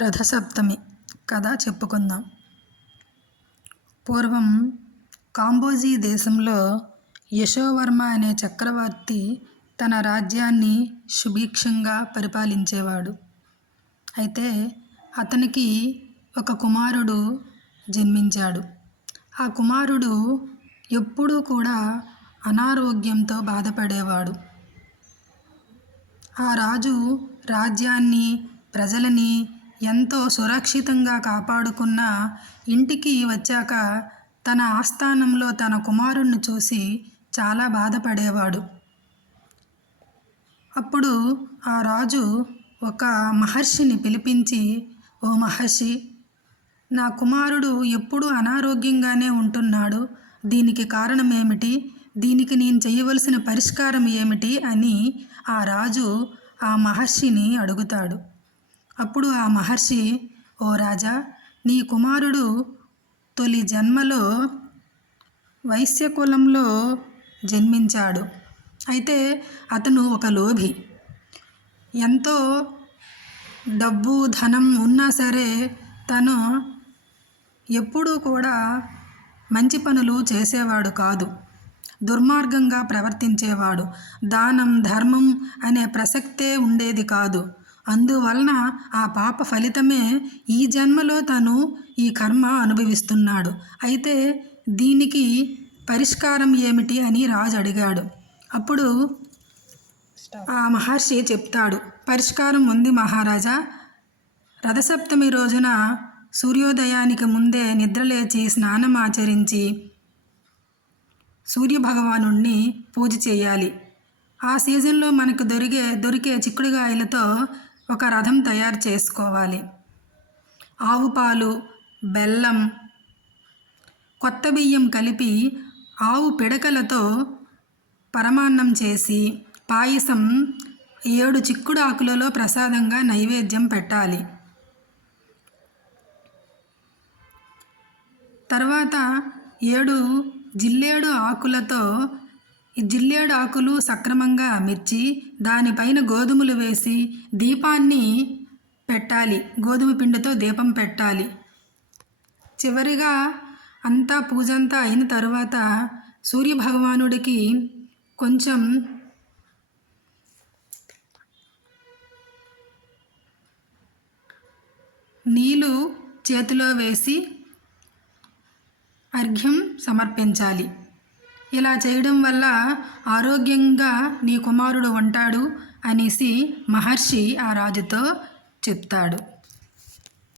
రథసప్తమి కథ చెప్పుకుందాం. పూర్వం కాంబోజీ దేశంలో యశోవర్మ అనే చక్రవర్తి తన రాజ్యాన్ని సుభిక్షంగా పరిపాలించేవాడు. అయితే అతనికి ఒక కుమారుడు జన్మించాడు. ఆ కుమారుడు ఎప్పుడూ కూడా అనారోగ్యంతో బాధపడేవాడు. ఆ రాజు రాజ్యాన్ని, ప్రజలని ఎంతో సురక్షితంగా కాపాడుకున్న ఇంటికి వచ్చాక తన ఆస్థానంలో తన కుమారుణ్ణి చూసి చాలా బాధపడేవాడు. అప్పుడు ఆ రాజు ఒక మహర్షిని పిలిపించి, ఓ మహర్షి, నా కుమారుడు ఎప్పుడూ అనారోగ్యంగానే ఉంటున్నాడు, దీనికి కారణం ఏమిటి, దీనికి నేను చేయవలసిన పరిష్కారం ఏమిటి అని ఆ రాజు ఆ మహర్షిని అడుగుతాడు. అప్పుడు ఆ మహర్షి, ఓ రాజా, నీ కుమారుడు తొలి జన్మలో వైశ్యకులంలో జన్మించాడు. అయితే అతను ఒక లోభి. ఎంతో డబ్బు, ధనం ఉన్నా సరే తను ఎప్పుడూ కూడా మంచి పనులు చేసేవాడు కాదు, దుర్మార్గంగా ప్రవర్తించేవాడు. దానం, ధర్మం అనే ప్రసక్తే ఉండేది కాదు. అందువలన ఆ పాప ఫలితమే ఈ జన్మలో తను ఈ కర్మ అనుభవిస్తున్నాడు. అయితే దీనికి పరిష్కారం ఏమిటి అని రాజు అడిగాడు. అప్పుడు ఆ మహర్షి చెప్తాడు, పరిష్కారం ఉంది మహారాజా. రథసప్తమి రోజున సూర్యోదయానికి ముందే నిద్రలేచి స్నానం ఆచరించి సూర్యభగవానుణ్ణి పూజ చేయాలి. ఆ సీజన్లో మనకు దొరికే చిక్కుడుగాయలతో ఒక రథం తయారు చేసుకోవాలి. ఆవు పాలు, బెల్లం, కొత్త బియ్యం కలిపి ఆవు పిడకలతో పరమాన్నం చేసి పాయసం 7 చిక్కుడు ఆకులలో ప్రసాదంగా నైవేద్యం పెట్టాలి. తర్వాత 7 జిల్లేడు ఆకులతో జిల్లేడు ఆకులు సక్రమంగా అమర్చి దానిపైన గోధుమలు వేసి దీపాన్ని పెట్టాలి. గోధుమ పిండితో దీపం పెట్టాలి. చివరిగా అంతా పూజంతా అయిన తర్వాత సూర్యభగవానుడికి కొంచెం నీళ్ళు చేతిలో వేసి అర్ఘ్యం సమర్పించాలి. ఇలా చేయడం వల్ల ఆరోగ్యంగా నీ కుమారుడు ఉంటాడు అనేసి మహర్షి ఆ రాజుతో చెప్తాడు.